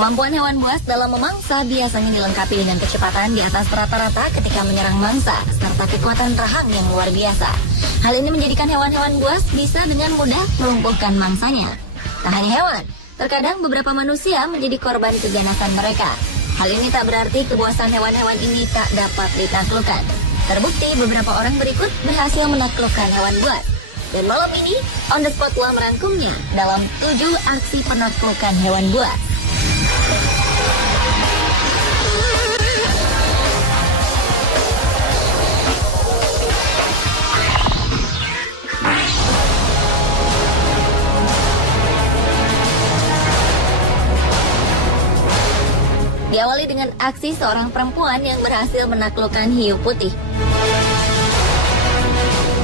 Kemampuan hewan buas dalam memangsa biasanya dilengkapi dengan kecepatan di atas rata-rata ketika menyerang mangsa, serta kekuatan rahang yang luar biasa. Hal ini menjadikan hewan-hewan buas bisa dengan mudah melumpuhkan mangsanya. Tak hanya hewan, terkadang beberapa manusia menjadi korban keganasan mereka. Hal ini tak berarti kebuasan hewan-hewan ini tak dapat ditaklukkan. Terbukti beberapa orang berikut berhasil menaklukkan hewan buas. Dan malam ini, On The Spot telah merangkumnya dalam 7 aksi penaklukan hewan buas. Diawali dengan aksi seorang perempuan yang berhasil menaklukkan hiu putih.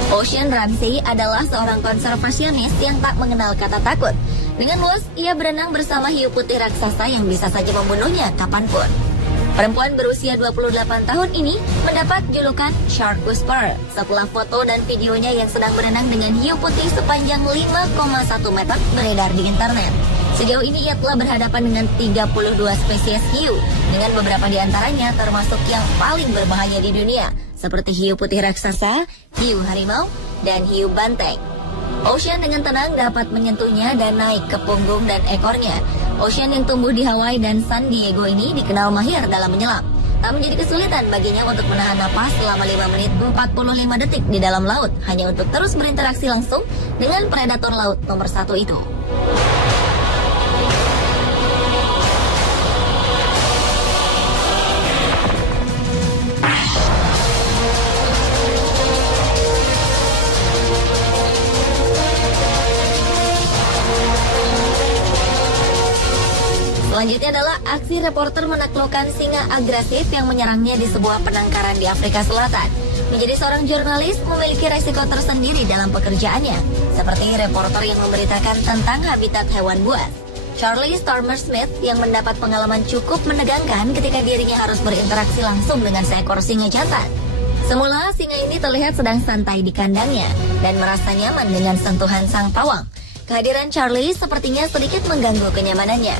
Ocean Ramsey adalah seorang konservasionis yang tak mengenal kata takut. Dengan luas, ia berenang bersama hiu putih raksasa yang bisa saja membunuhnya kapanpun. Perempuan berusia 28 tahun ini mendapat julukan Shark Whisperer setelah foto dan videonya yang sedang berenang dengan hiu putih sepanjang 5,1 meter beredar di internet. Sejauh ini ia telah berhadapan dengan 32 spesies hiu, dengan beberapa di antaranya termasuk yang paling berbahaya di dunia, seperti hiu putih raksasa, hiu harimau, dan hiu banteng. Ocean dengan tenang dapat menyentuhnya dan naik ke punggung dan ekornya. Ocean yang tumbuh di Hawaii dan San Diego ini dikenal mahir dalam menyelam. Tak menjadi kesulitan baginya untuk menahan napas selama 5 menit 45 detik di dalam laut, hanya untuk terus berinteraksi langsung dengan predator laut nomor 1 itu. Selanjutnya adalah aksi reporter menaklukkan singa agresif yang menyerangnya di sebuah penangkaran di Afrika Selatan. Menjadi seorang jurnalis memiliki resiko tersendiri dalam pekerjaannya, seperti reporter yang memberitakan tentang habitat hewan buas. Charlie Stormer Smith yang mendapat pengalaman cukup menegangkan ketika dirinya harus berinteraksi langsung dengan seekor singa jantan. Semula singa ini terlihat sedang santai di kandangnya dan merasa nyaman dengan sentuhan sang pawang. Kehadiran Charlie sepertinya sedikit mengganggu kenyamanannya.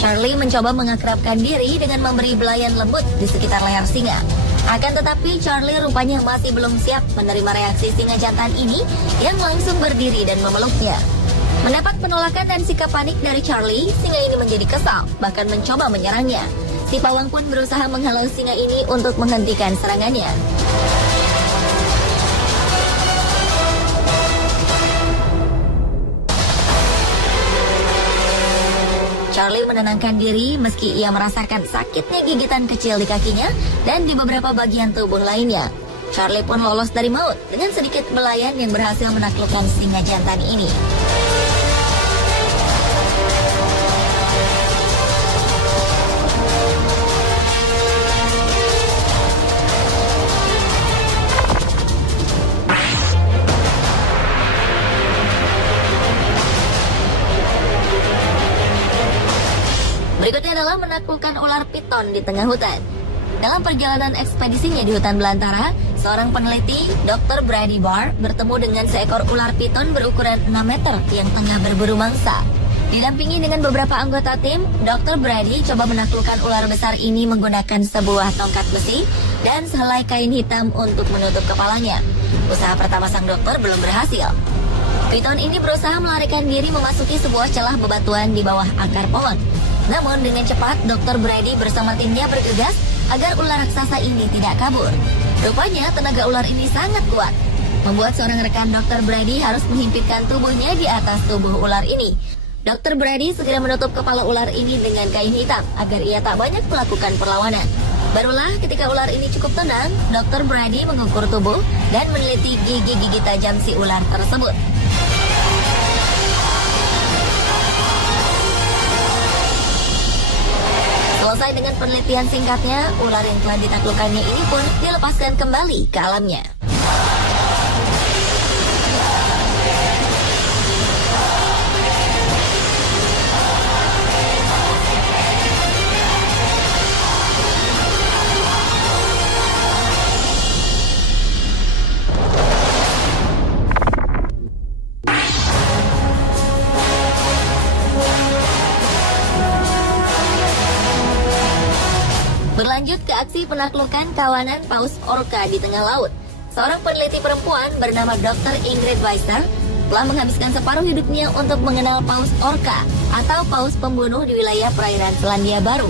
Charlie mencoba mengakrabkan diri dengan memberi belayan lembut di sekitar leher singa. Akan tetapi Charlie rupanya masih belum siap menerima reaksi singa jantan ini yang langsung berdiri dan memeluknya. Mendapat penolakan dan sikap panik dari Charlie, singa ini menjadi kesal, bahkan mencoba menyerangnya. Si pawang pun berusaha menghalau singa ini untuk menghentikan serangannya. Charlie menenangkan diri meski ia merasakan sakitnya gigitan kecil di kakinya dan di beberapa bagian tubuh lainnya. Charlie pun lolos dari maut dengan sedikit belayan yang berhasil menaklukkan singa jantan ini. Berikutnya adalah menaklukkan ular piton di tengah hutan. Dalam perjalanan ekspedisinya di hutan belantara, seorang peneliti, Dr. Brady Barr, bertemu dengan seekor ular piton berukuran 6 meter yang tengah berburu mangsa. Didampingi dengan beberapa anggota tim, Dr. Brady coba menaklukkan ular besar ini menggunakan sebuah tongkat besi dan sehelai kain hitam untuk menutup kepalanya. Usaha pertama sang dokter belum berhasil. Piton ini berusaha melarikan diri memasuki sebuah celah bebatuan di bawah akar pohon. Namun dengan cepat, Dr. Brady bersama timnya bergegas agar ular raksasa ini tidak kabur. Rupanya tenaga ular ini sangat kuat, membuat seorang rekan Dr. Brady harus menghimpitkan tubuhnya di atas tubuh ular ini. Dr. Brady segera menutup kepala ular ini dengan kain hitam agar ia tak banyak melakukan perlawanan. Barulah ketika ular ini cukup tenang, Dr. Brady mengukur tubuh dan meneliti gigi-gigi tajam si ular tersebut. Selesai dengan penelitian singkatnya, ular yang telah ditaklukkannya ini pun dilepaskan kembali ke alamnya. Berlanjut ke aksi penaklukan kawanan paus orca di tengah laut. Seorang peneliti perempuan bernama Dr. Ingrid Weiser telah menghabiskan separuh hidupnya untuk mengenal paus orca atau paus pembunuh di wilayah perairan Selandia Baru.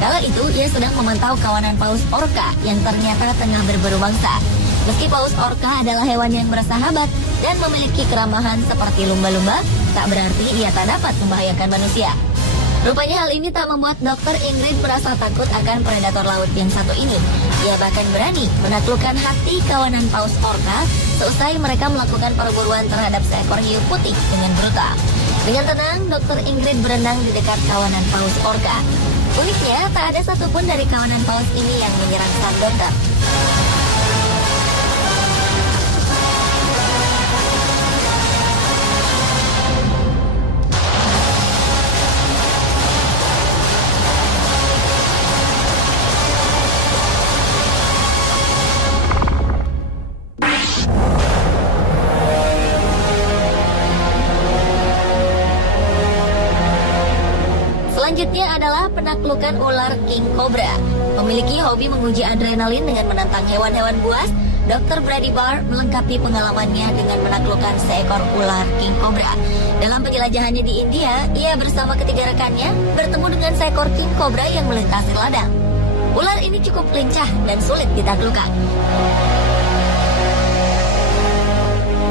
Kala itu, ia sedang memantau kawanan paus orca yang ternyata tengah berburu mangsa. Meski paus orca adalah hewan yang bersahabat dan memiliki keramahan seperti lumba-lumba, tak berarti ia tak dapat membahayakan manusia. Rupanya hal ini tak membuat Dr. Ingrid merasa takut akan predator laut yang satu ini. Ia bahkan berani menaklukkan hati kawanan paus orca seusai mereka melakukan perburuan terhadap seekor hiu putih dengan brutal. Dengan tenang, Dr. Ingrid berenang di dekat kawanan paus orca. Uniknya, tak ada satupun dari kawanan paus ini yang menyerang sang dokter. Selanjutnya adalah penaklukan ular king cobra. Memiliki hobi menguji adrenalin dengan menantang hewan-hewan buas, Dr. Brady Barr melengkapi pengalamannya dengan menaklukkan seekor ular king cobra. Dalam penjelajahannya di India, ia bersama ketiga rekannya bertemu dengan seekor king cobra yang melintasi ladang. Ular ini cukup lincah dan sulit ditaklukkan.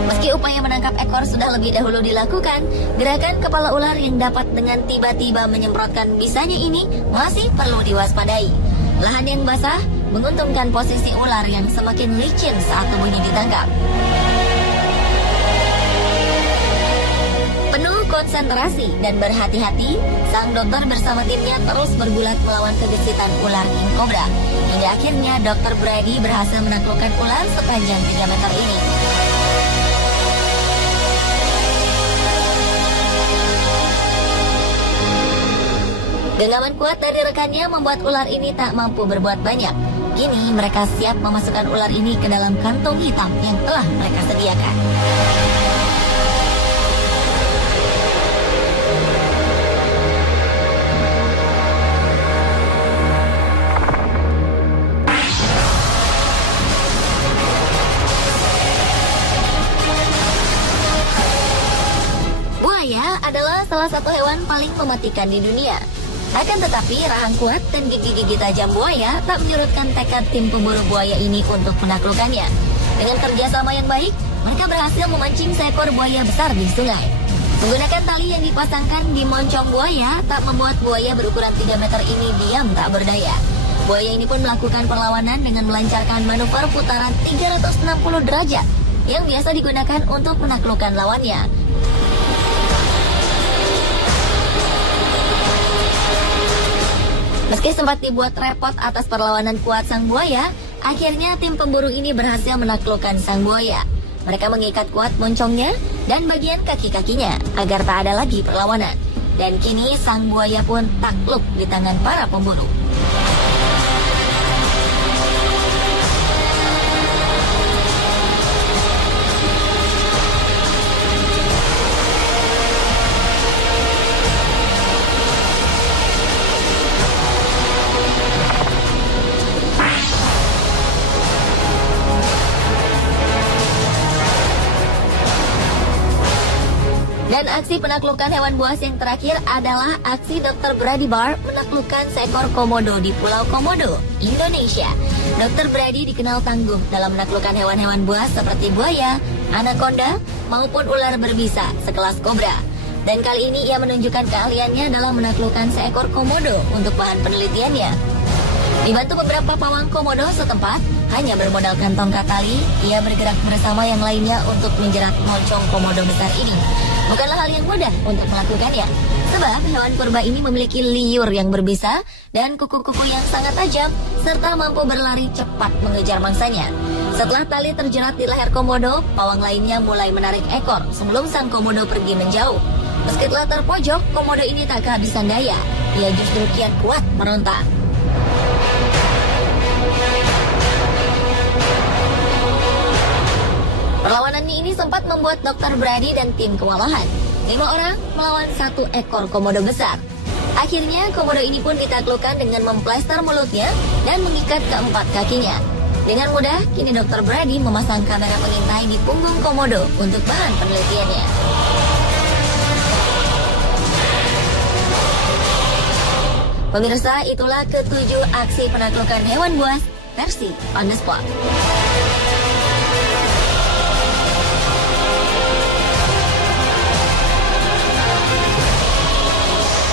Meski upaya menangkap ekor sudah lebih dahulu dilakukan, gerakan kepala ular yang dapat dengan tiba-tiba menyemprotkan bisanya ini masih perlu diwaspadai. Lahan yang basah menguntungkan posisi ular yang semakin licin saat tubuhnya ditangkap. Penuh konsentrasi dan berhati-hati, sang dokter bersama timnya terus bergulat melawan kegesitan ular king cobra. Hingga akhirnya Dr. Brady berhasil menaklukkan ular sepanjang 3 meter ini. Genggaman kuat dari rekannya membuat ular ini tak mampu berbuat banyak. Kini mereka siap memasukkan ular ini ke dalam kantong hitam yang telah mereka sediakan. Buaya adalah salah satu hewan paling mematikan di dunia. Akan tetapi, rahang kuat dan gigi-gigi tajam buaya tak menyurutkan tekad tim pemburu buaya ini untuk menaklukkannya. Dengan kerjasama yang baik, mereka berhasil memancing seekor buaya besar di sungai. Menggunakan tali yang dipasangkan di moncong buaya tak membuat buaya berukuran 3 meter ini diam tak berdaya. Buaya ini pun melakukan perlawanan dengan melancarkan manuver putaran 360 derajat yang biasa digunakan untuk menaklukkan lawannya. Meski sempat dibuat repot atas perlawanan kuat sang buaya, akhirnya tim pemburu ini berhasil menaklukkan sang buaya. Mereka mengikat kuat moncongnya dan bagian kaki-kakinya agar tak ada lagi perlawanan. Dan kini sang buaya pun takluk di tangan para pemburu. Dan aksi penaklukan hewan buas yang terakhir adalah aksi Dr. Brady Barr menaklukkan seekor komodo di Pulau Komodo, Indonesia. Dr. Brady dikenal tangguh dalam menaklukkan hewan-hewan buas seperti buaya, anaconda, maupun ular berbisa sekelas kobra. Dan kali ini ia menunjukkan keahliannya dalam menaklukkan seekor komodo untuk bahan penelitiannya. Dibantu beberapa pawang komodo setempat, hanya bermodalkan tongkat tali, ia bergerak bersama yang lainnya untuk menjerat moncong komodo besar ini. Bukanlah hal yang mudah untuk melakukannya, sebab hewan purba ini memiliki liur yang berbisa dan kuku-kuku yang sangat tajam, serta mampu berlari cepat mengejar mangsanya. Setelah tali terjerat di leher komodo, pawang lainnya mulai menarik ekor sebelum sang komodo pergi menjauh. Meski telah terpojok, komodo ini tak kehabisan daya. Ia justru kian kuat meronta. Perlawanannya ini sempat membuat Dr. Brady dan tim kewalahan. 5 orang melawan 1 ekor komodo besar. Akhirnya, komodo ini pun ditaklukkan dengan memplester mulutnya dan mengikat keempat kakinya. Dengan mudah, kini Dr. Brady memasang kamera pengintai di punggung komodo untuk bahan penelitiannya. Pemirsa, itulah ketujuh aksi penaklukan hewan buas versi on the spot.